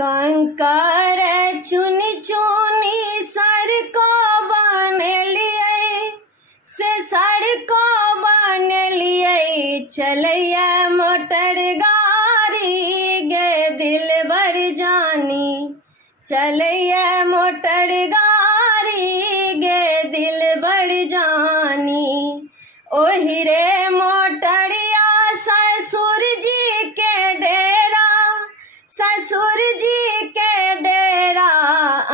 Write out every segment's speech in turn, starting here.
कंकर चुनी चुनी सर को बनलिए से सर को बनलिए चलैया मोटर गाड़ी गे दिल भर जानी चलैया मोटर गाड़ी गे दिल भर जानी ओही रे मोटरिया ससुर जी के डेरा ससुर जी के डेरा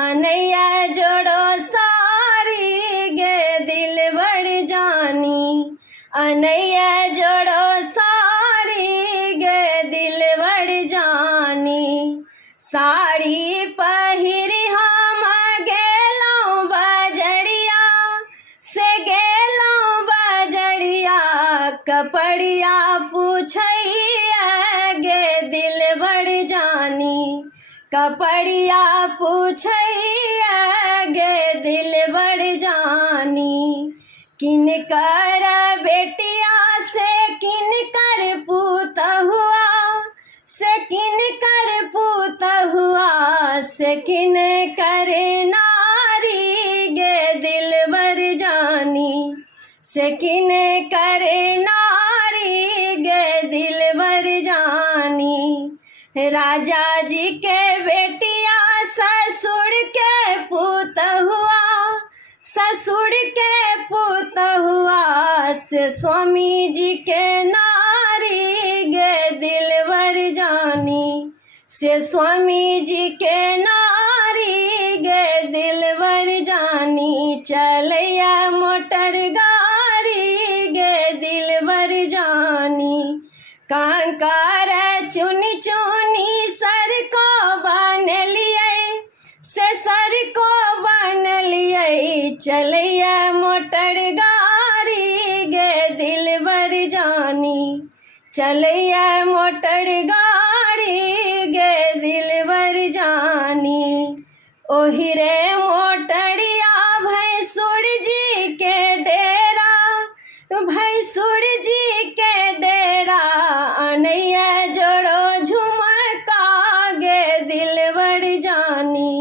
अनैया जोड़ो सारी गे दिल भर जानी अनैया जोड़ो सारी गे दिल भर जानी साड़ी पहिरी हम गेलौं बजरिया से गेलौं बजरिया कपड़िया पूछैया गे दिल भर जानी कपड़िया पूछैया गे दिल भर जानी किनकर बेटिया से किनकर पूत हुआ से किनकर पूत हुआ से किनकर नारी गे दिल भर जानी से किनकर नारी गे दिल भर जानी राजा जी के बेटिया ससुर के पूत हुआ ससुर के पूत हुआ से स्वामी जी के नारी गे दिल भर जानी से स्वामी जी के नारी गे दिल भर जानी चलैया मोटर गाड़ी गे दिल भर जानी कंकर चुनी चुनी सर को बनलिए से सर को बनलिए चलैया मोटर गाड़ी गे दिल भर जानी चलैया मोटर गाड़ी गे दिल भर जानी ओही रे मोटरिया भैंसुर जी के डेरा भैंसुर जी के डेरा अनैया जोड़ो झुमका गे दिल भर जानी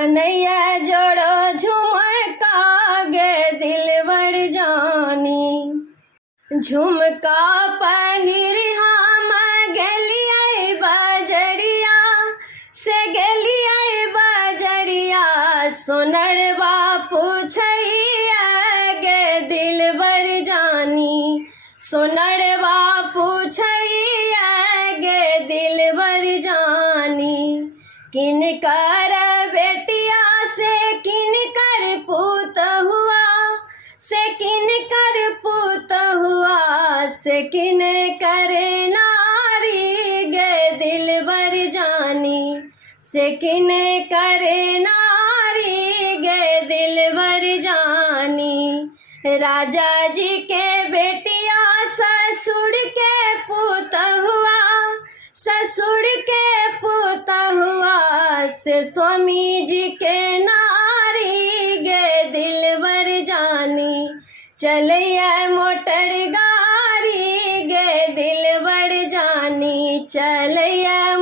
अनैया जोड़ो झुमका गे दिल भर जानी झुमका पहिरी हम गेलिए बजरिया से गेलिए बजरिया सोनरबा पूछैया गे दिल भर जानी सोनरबा पूछैया गे दिल भर जानी किनकर बेटिया से किनकर पूत हुआ से किनकर पूत हुआ से किनकर नारी गे दिल भर जानी से किनकर नारी गे दिल भर जानी राजा जी के बेटिया ससुर के पूत हुआ ससुर के पूत हुआ से स्वामी जी के नारी गे दिल भर जानी चलैया मोटर गाड़ी गे दिल भर जानी चलैया